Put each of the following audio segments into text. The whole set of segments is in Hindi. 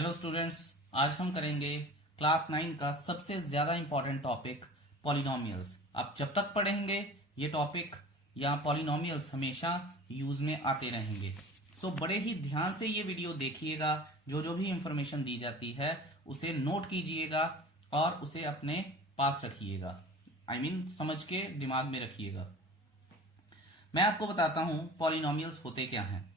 हेलो स्टूडेंट्स, आज हम करेंगे क्लास 9 का सबसे ज्यादा इंपॉर्टेंट टॉपिक पॉलिनोमियल्स। आप जब तक पढ़ेंगे ये टॉपिक या पॉलिनोमियल्स हमेशा यूज में आते रहेंगे। सो बड़े ही ध्यान से ये वीडियो देखिएगा, जो जो भी इंफॉर्मेशन दी जाती है उसे नोट कीजिएगा और उसे अपने पास रखिएगा। समझ के दिमाग में रखिएगा। मैं आपको बताता हूं पॉलिनोमियल्स होते क्या हैं।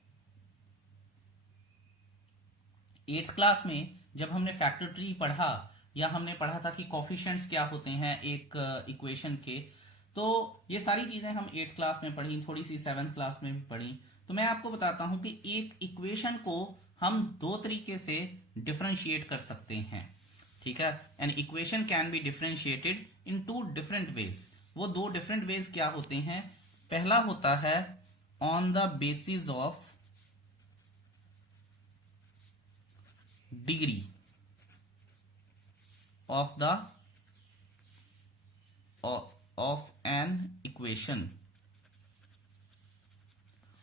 8th क्लास में जब हमने फैक्टर ट्री पढ़ा या हमने पढ़ा था कि कॉफिशिएंट्स क्या होते हैं एक इक्वेशन के, तो ये सारी चीजें हम 8th क्लास में पढ़ी, थोड़ी सी 7th क्लास में भी पढ़ी। तो मैं आपको बताता हूं कि एक इक्वेशन को हम दो तरीके से डिफरेंशिएट कर सकते हैं। ठीक है, an equation can be differentiated in two different ways. वो दो डिफरेंट वेज क्या होते हैं? पहला होता है on the basis of degree of an equation,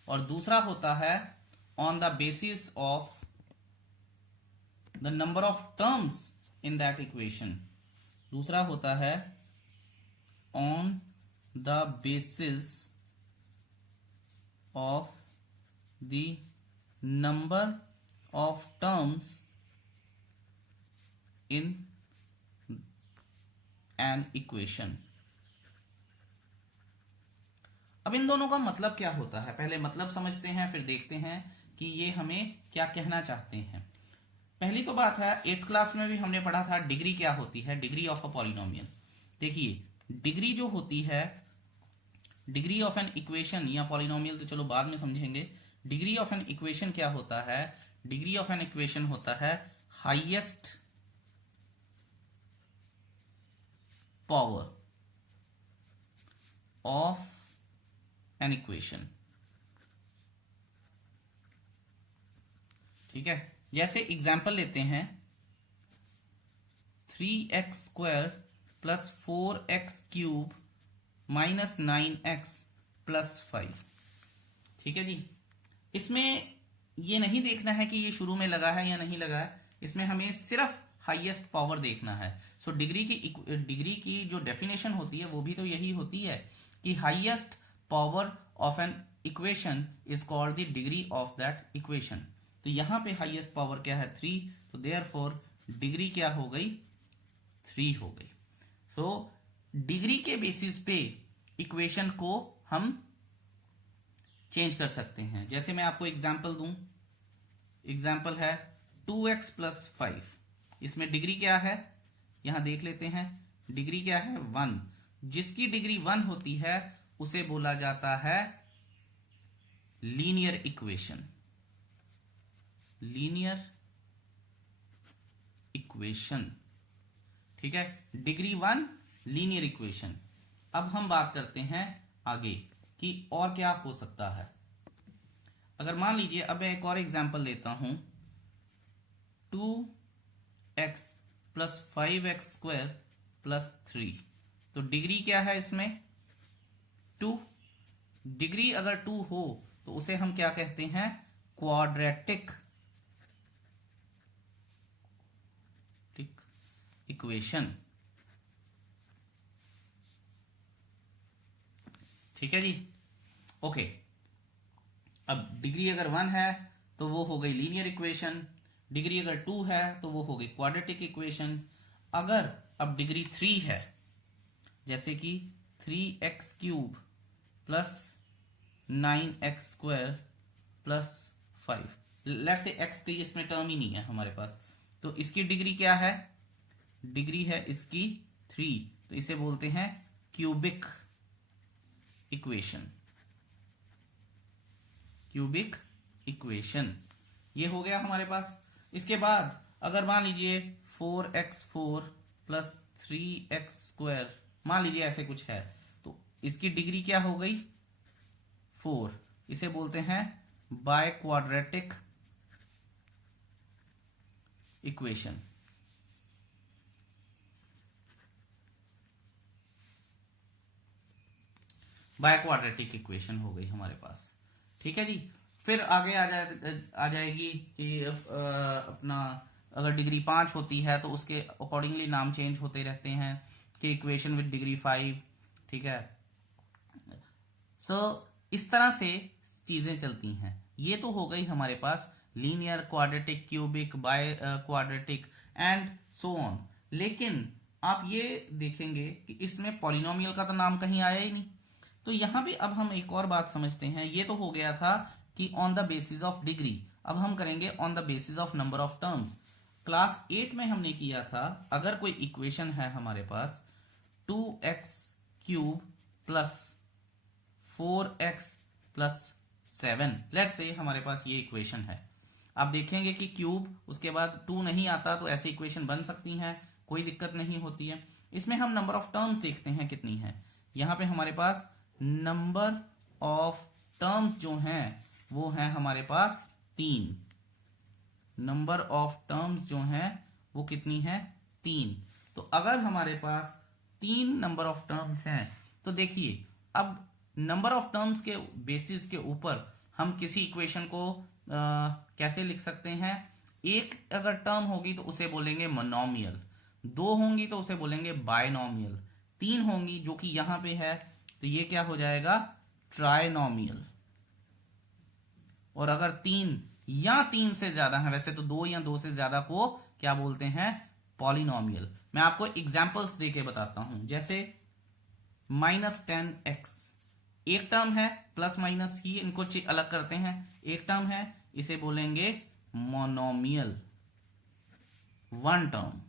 और दूसरा होता है on the basis of the number of terms in that equation. दूसरा होता है on the basis of the number of terms in an equation. अब इन दोनों का मतलब क्या होता है, पहले मतलब समझते हैं, फिर देखते हैं कि ये हमें क्या कहना चाहते हैं। पहली तो बात है, 8th क्लास में भी हमने पढ़ा था डिग्री क्या होती है, डिग्री ऑफ अ पॉलिनोमियल। देखिए, डिग्री जो होती है, डिग्री ऑफ एन इक्वेशन या पॉलिनोमियल तो चलो बाद में समझेंगे। डिग्री ऑफ एन इक्वेशन क्या होता है? डिग्री ऑफ एन इक्वेशन होता है highest power of an equation. ठीक है, जैसे एग्जाम्पल लेते हैं 3x² plus 4x³ minus 9x plus 5। ठीक है जी, इसमें ये नहीं देखना है कि ये शुरू में लगा है या नहीं लगा है, इसमें हमें सिर्फ हाईएस्ट पावर देखना है। सो डिग्री की जो डेफिनेशन होती है वो भी तो यही होती है कि highest power of an equation is called the degree of that equation. तो यहां पे हाईएस्ट पावर क्या है? 3। तो देयरफॉर डिग्री क्या हो गई? 3 हो गई। सो डिग्री के बेसिस पे इक्वेशन को हम चेंज कर सकते हैं। जैसे मैं आपको एग्जांपल दूं, एग्जांपल है 2x प्लस 5। इसमें डिग्री क्या है यहां देख लेते हैं। डिग्री क्या है? 1। जिसकी डिग्री 1 होती है उसे बोला जाता है लीनियर इक्वेशन। लीनियर इक्वेशन, ठीक है, डिग्री 1 लीनियर इक्वेशन। अब हम बात करते हैं आगे कि और क्या हो सकता है। अगर मान लीजिए, अब मैं एक और एग्जांपल लेता हूं 2x प्लस 5x² प्लस 3। तो डिग्री क्या है इसमें? 2। डिग्री अगर 2 हो तो उसे हम क्या कहते हैं? Quadratic equation. ठीक है जी, ओके। अब डिग्री अगर 1 है तो वो हो गई लीनियर इक्वेशन, डिग्री अगर 2 है तो वो हो गई क्वाड्रेटिक इक्वेशन। अगर अब डिग्री 3 है, जैसे कि 3x³ plus 9x² plus 5, let's say x की इसमें टर्म ही नहीं है हमारे पास, तो इसकी डिग्री क्या है? डिग्री है इसकी 3। तो इसे बोलते हैं क्यूबिक इक्वेशन। क्यूबिक इक्वेशन ये हो गया हमारे पास। इसके बाद अगर मान लीजिए 4x4 प्लस 3x² मान लीजिए ऐसे कुछ है, तो इसकी डिग्री क्या हो गई? 4। इसे बोलते हैं by quadratic equation. By quadratic equation हो गई हमारे पास। ठीक है जी, फिर आगे आ जाएगी कि अपना अगर डिग्री 5 होती है तो उसके अकॉर्डिंगली नाम चेंज होते रहते हैं कि इक्वेशन विद डिग्री 5, ठीक है। सो इस तरह से चीजें चलती हैं। ये तो हो गई हमारे पास linear, quadratic, cubic, biquadratic and so on. लेकिन आप ये देखेंगे कि इसमें पॉलिनोमियल का तो नाम कहीं आया ही नहीं। तो यहां भी अब हम एक और बात समझते हैं। ये तो हो गया था कि on the basis of degree, अब हम करेंगे on the basis of number of terms. Class 8 में हमने किया था, अगर कोई इक्वेशन है हमारे पास 2x cube plus 4x plus 7, let's say हमारे पास ये इक्वेशन है। आप देखेंगे कि क्यूब उसके बाद 2 नहीं आता तो ऐसी इक्वेशन बन सकती हैं, कोई दिक्कत नहीं होती है। इसमें हम नंबर ऑफ टर्म्स देखते हैं कितनी है। यहां पे हमारे पास नंबर ऑफ टर्म्स जो हैं वो है हमारे पास 3। नंबर ऑफ टर्म्स जो हैं वो कितनी है? 3। तो अगर हमारे पास 3 नंबर ऑफ टर्म्स हैं तो देखिए, अब नंबर ऑफ टर्म्स के बेसिस के ऊपर हम किसी इक्वेशन को कैसे लिख सकते हैं? एक अगर टर्म होगी तो उसे बोलेंगे मोनोमियल, 2 होंगी तो उसे बोलेंगे बायनोमियल, 3 होंगी जो कि यहां पे है तो ये क्या हो जाएगा? ट्राइनोमियल। और अगर 3 या 3 से ज्यादा है, वैसे तो 2 या 2 से ज्यादा को क्या बोलते हैं? पॉलिनोमियल। मैं आपको एग्जांपल्स देके बताता हूं। जैसे -10x एक टर्म है, प्लस माइनस ही इनको अलग करते हैं, एक टर्म है, इसे बोलेंगे मोनोमियल, 1 टर्म,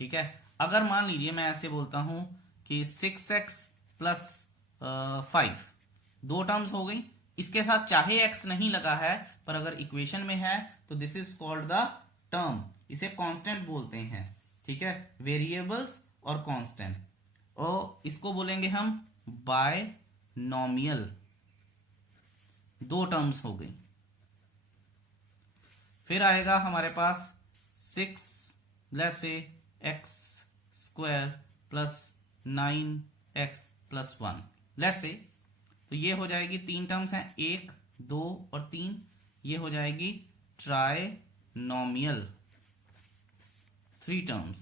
ठीक है। अगर मान लीजिए मैं ऐसे बोलता हूं कि 6x प्लस 5, 2 टर्म्स हो गई, इसके साथ चाहे x नहीं लगा है पर अगर इक्वेशन में है तो this is called the term, इसे कांस्टेंट बोलते हैं, ठीक है। वेरिएबल्स और कांस्टेंट, और इसको बोलेंगे हम बायनोमियल, 2 टर्म्स हो गई। फिर आएगा हमारे पास 6 let's say x square plus 9x plus 1 let's say, तो ये हो जाएगी 3 टर्म्स हैं, 1, 2 और 3, ये हो जाएगी ट्राइनोमियल, 3 टर्म्स,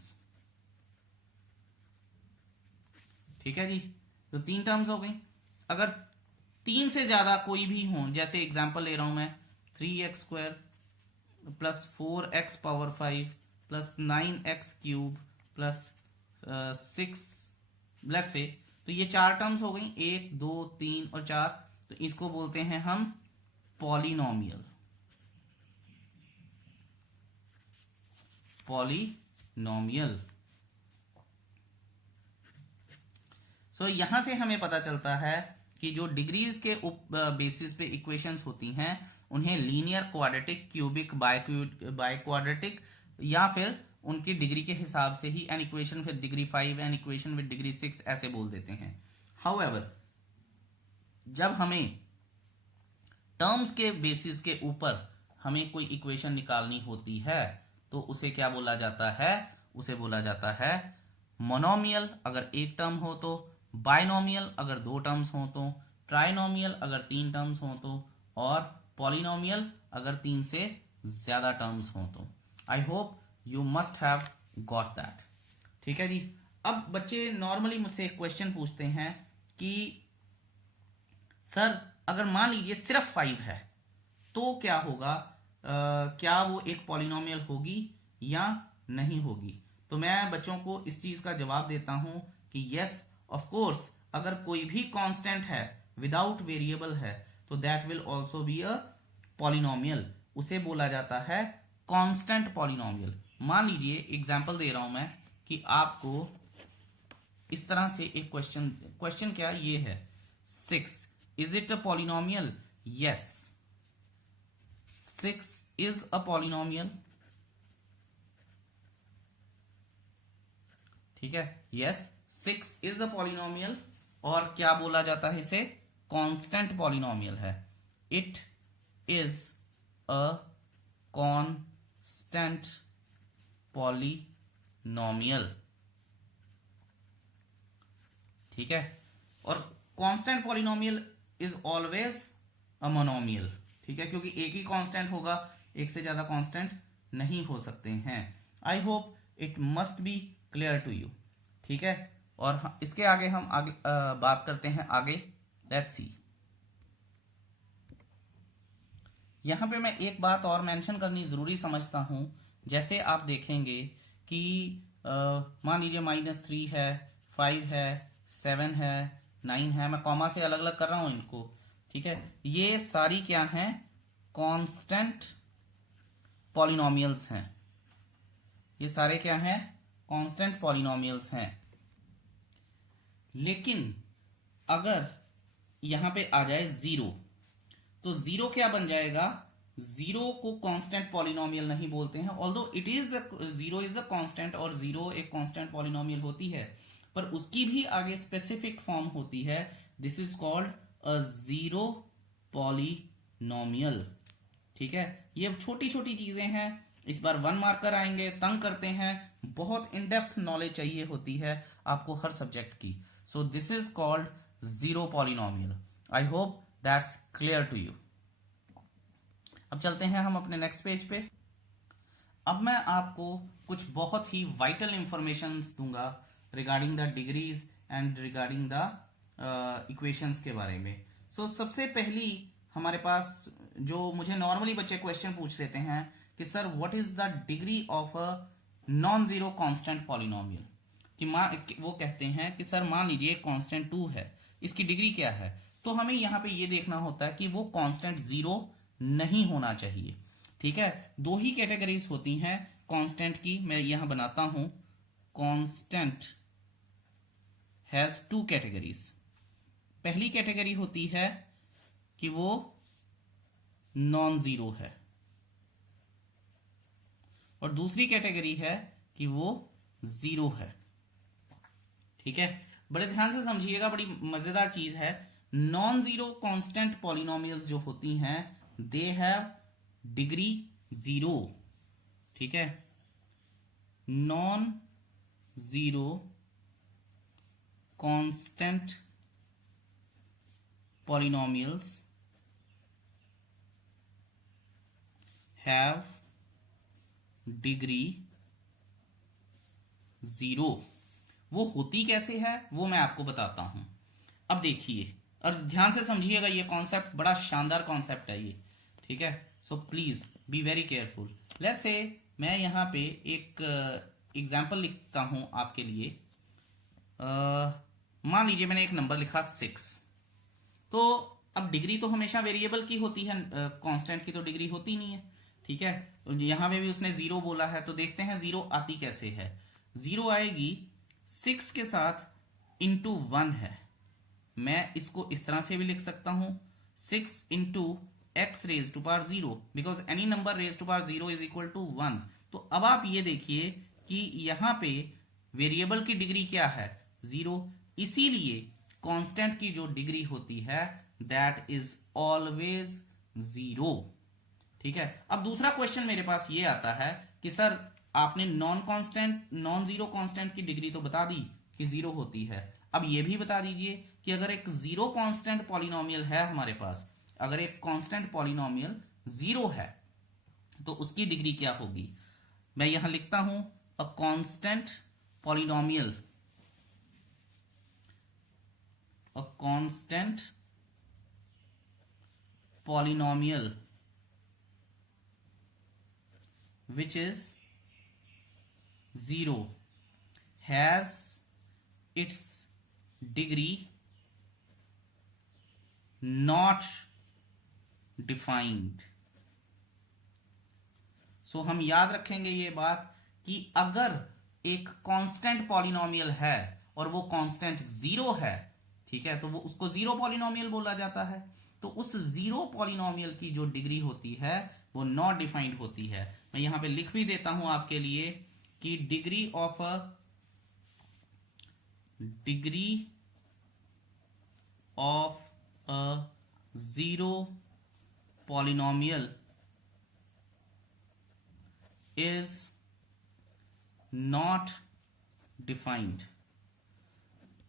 ठीक है जी। तो 3 टर्म्स हो गई। अगर 3 से ज्यादा कोई भी हो, जैसे एग्जांपल ले रहा हूं मैं 3x square plus 4x power 5 plus 9x cube plus 6 let's say, तो ये 4 टर्म्स हो गई, 1, 2, 3 और 4, तो इसको बोलते हैं हम पॉलिनोमियल, पॉलिनोमियल। सो यहां से हमें पता चलता है कि जो डिग्रीज के बेसिस पे इक्वेशंस होती हैं उन्हें linear, quadratic, cubic, biquadratic या फिर उनकी डिग्री के हिसाब से ही an equation with degree 5, an equation with degree 6 ऐसे बोल देते हैं। हाउएवर जब हमें टर्म्स के बेसिस के ऊपर हमें कोई इक्वेशन निकालनी होती है तो उसे क्या बोला जाता है? उसे बोला जाता है मोनोमियल अगर एक टर्म हो तो, बायनोमियल अगर 2 टर्म्स हो तो, ट्राइनोमियल अगर 3 टर्म्स हो तो, और पॉलिनोमियल अगर 3 से ज्यादा टर्म्स हो तो। I hope you must have got that, ठीक है जी। अब बच्चे नॉर्मली मुझसे एक क्वेश्चन पूछते हैं कि सर अगर मान लीजिए सिर्फ 5 है तो क्या होगा? क्या वो एक पॉलिनोमियल होगी या नहीं होगी? तो मैं बच्चों को इस चीज का जवाब देता हूं कि यस ऑफ कोर्स, अगर कोई भी कांस्टेंट है विदाउट वेरिएबल है तो that will also be a polynomial, उसे बोला जाता है कांस्टेंट पॉलिनोमियल। मान लीजिए एग्जांपल दे रहा हूं मैं कि आपको इस तरह से एक क्वेश्चन क्या ये है, 6 is it a polynomial? Yes, 6 is a polynomial, ठीक है। यस, 6 इज अ पॉलिनोमियल, और क्या बोला जाता है इसे? कांस्टेंट पॉलिनोमियल है। It is a constant polynomial, ठीक है। और constant polynomial is always a monomial, ठीक है, क्योंकि एक ही कांस्टेंट होगा, एक से ज्यादा कांस्टेंट नहीं हो सकते हैं। I hope it must be clear to you. ठीक है, और इसके आगे हम आगे बात करते हैं आगे। Let's see. यहां पे मैं एक बात और मेंशन करनी जरूरी समझता हूं। जैसे आप देखेंगे कि मान लीजिए -3 है, 5 है, 7 है, 9 है, मैं कॉमा से अलग अलग कर रहा हूं इनको। ठीक है, ये सारी क्या हैं? कांस्टेंट पॉलिनोमियल्स हैं। ये सारे क्या हैं? कांस्टेंट पॉलिनोमियल्स हैं। लेकिन अगर यहां पे आ जाए 0, तो 0 क्या बन जाएगा? 0 को कांस्टेंट पॉलिनोमियल नहीं बोलते हैं। Although it is 0 is a constant और 0 एक कांस्टेंट पॉलिनोमियल होती है, पर उसकी भी आगे स्पेसिफिक फॉर्म होती है। This is called a 0 polynomial. ठीक है, ये छोटी छोटी चीजें हैं। इस बार 1 मार्कर आएंगे, तंग करते हैं, बहुत इन डेप्थ नॉलेज चाहिए होती है आपको हर सब्जेक्ट की। So this is called 0 polynomial. I hope that's clear to you. अब चलते हैं हम अपने नेक्स्ट पेज पे। अब मैं आपको कुछ बहुत ही वाइटल इंफॉर्मेशन दूंगा regarding the degrees and regarding the equations के बारे में। सो सबसे पहली हमारे पास जो मुझे नॉर्मली बच्चे क्वेश्चन पूछ लेते हैं कि sir what is the degree of a non zero constant polynomial. कि वो कहते हैं कि सर मान लीजिए कांस्टेंट 2 है, इसकी डिग्री क्या है? तो हमें यहां पे ये देखना होता है कि वो कांस्टेंट 0 नहीं होना चाहिए। ठीक है, दो ही कैटेगरीज होती हैं कांस्टेंट की, मैं यहां बनाता हूं। Constant has 2 categories. पहली कैटेगरी होती है कि वो नॉन जीरो है, और दूसरी कैटेगरी है कि वो 0 है। ठीक है, बड़े ध्यान से समझिएगा, बड़ी मजेदार चीज है। नॉन जीरो कांस्टेंट पॉलिनोमियल्स जो होती हैं दे हैव डिग्री 0। ठीक है, non zero constant polynomials have degree 0। वो होती कैसे है वो मैं आपको बताता हूं। अब देखिए और ध्यान से समझिएगा, ये कॉन्सेप्ट बड़ा शानदार कॉन्सेप्ट है ये। ठीक है, so please be very careful. Let's say मैं यहां पे एक एग्जाम्पल लिखता हूं आपके लिए। मान लीजिए मैंने एक नंबर लिखा 6। तो अब डिग्री तो हमेशा वेरिएबल की होती है, कांस्टेंट की तो डिग्री होती नहीं है। ठीक है, यहां पे भी उसने 0 बोला है, तो देखते हैं 0 आती कैसे है। 0 आएगी 6 के साथ इंटू 1 है। मैं इसको इस तरह से भी लिख सकता हूं 6 into x raise to power 0, because any number raise to power 0 is equal to 1। तो अब आप ये देखिए कि यहां पे वेरिएबल की डिग्री क्या है? 0। इसीलिए कांस्टेंट की जो डिग्री होती है दैट इज ऑलवेज 0। ठीक है, अब दूसरा क्वेश्चन मेरे पास ये आता है कि सर आपने नॉन जीरो कांस्टेंट की डिग्री तो बता दी कि 0 होती है। अब ये भी बता दीजिए कि अगर एक 0 कांस्टेंट पॉलिनोमियल है हमारे पास, अगर एक कांस्टेंट पॉलिनोमियल 0 है तो उसकी डिग्री क्या होगी? मैं यहां लिखता हूं a constant polynomial, a constant polynomial which is 0 has its degree not defined। सो हम याद रखेंगे ये बात कि अगर एक कांस्टेंट पॉलिनोमियल है और वो कांस्टेंट 0 है, ठीक है, तो वो उसको 0 पॉलिनोमियल बोला जाता है। तो उस 0 पॉलिनोमियल की जो डिग्री होती है वो नॉट डिफाइंड होती है। मैं यहां पे लिख भी देता हूं आपके लिए कि degree of a 0 polynomial is not defined.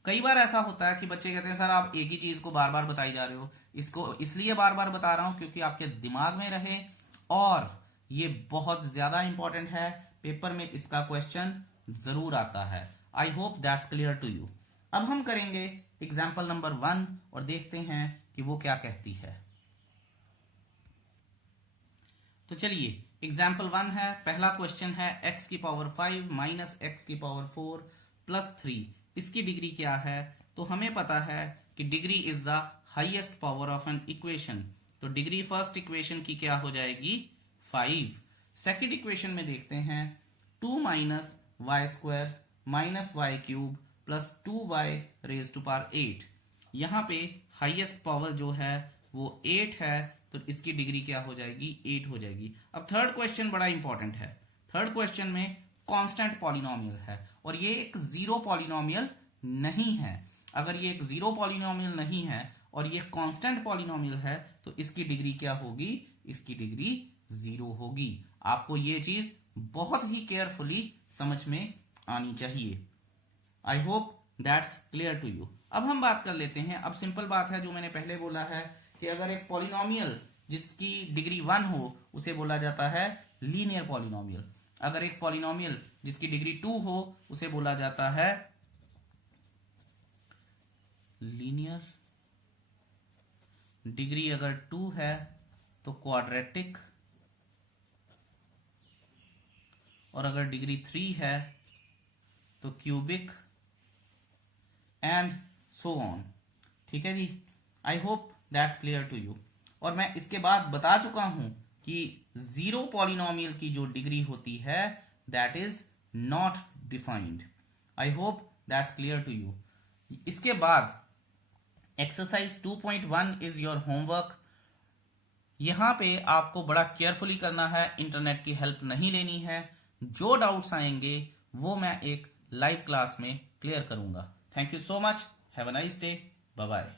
कई बार ऐसा होता है कि बच्चे कहते हैं सर आप एक ही चीज को बार बार बताई जा रहे हो। इसको इसलिए बार बार बता रहा हूं क्योंकि आपके दिमाग में रहे और ये बहुत ज्यादा इंपॉर्टेंट है, पेपर में इसका क्वेश्चन जरूर आता है। I hope that's clear to you. अब हम करेंगे एग्जाम्पल नंबर 1 और देखते हैं कि वो क्या कहती है। तो चलिए एग्जाम्पल 1 है, पहला क्वेश्चन है x की पावर 5 माइनस एक्स की पावर 4 प्लस 3, इसकी डिग्री क्या है? तो हमें पता है कि degree is the highest power of an equation, तो डिग्री फर्स्ट इक्वेशन की क्या हो जाएगी? 5। सेकेंड इक्वेशन में देखते हैं 2 minus y square minus y cube plus 2y raise to power 8, यहाँ पे हाईएस्ट पावर जो है वो 8 है, तो इसकी डिग्री क्या हो जाएगी? 8 हो जाएगी। अब थर्ड क्वेश्चन बड़ा इंपॉर्टेंट है। थर्ड क्वेश्चन में कांस्टेंट पॉलिनोमियल है और ये एक जीरो पॉलिनोमियल नहीं है। अगर ये एक जीरो पॉलिनोमियल नहीं है और ये कांस्टेंट पॉलिनोमियल है तो इसकी डिग्री क्या होगी? इसकी डिग्री 0 होगी। आपको ये चीज बहुत ही केयरफुली समझ में आनी चाहिए। I hope that's clear to you. अब हम बात कर लेते हैं, अब सिंपल बात है जो मैंने पहले बोला है कि अगर एक पॉलिनोमियल जिसकी डिग्री 1 हो उसे बोला जाता है लीनियर पॉलिनोमियल। अगर एक पॉलिनोमियल जिसकी डिग्री 2 हो उसे बोला जाता है लीनियर। डिग्री अगर 2 है तो क्वाड्रेटिक, और अगर डिग्री 3 है तो क्यूबिक एंड सो ऑन। ठीक है जी, I hope that's clear to you. और मैं इसके बाद बता चुका हूं कि जीरो पॉलिनोमियल की जो डिग्री होती है that is not defined. I hope that's clear to you. इसके बाद एक्सरसाइज 2.1 इज योर होमवर्क। यहां पे आपको बड़ा केयरफुली करना है, इंटरनेट की हेल्प नहीं लेनी है। जो डाउट्स आएंगे वो मैं एक लाइव क्लास में क्लियर करूंगा। Thank you so much, have a nice day, bye bye.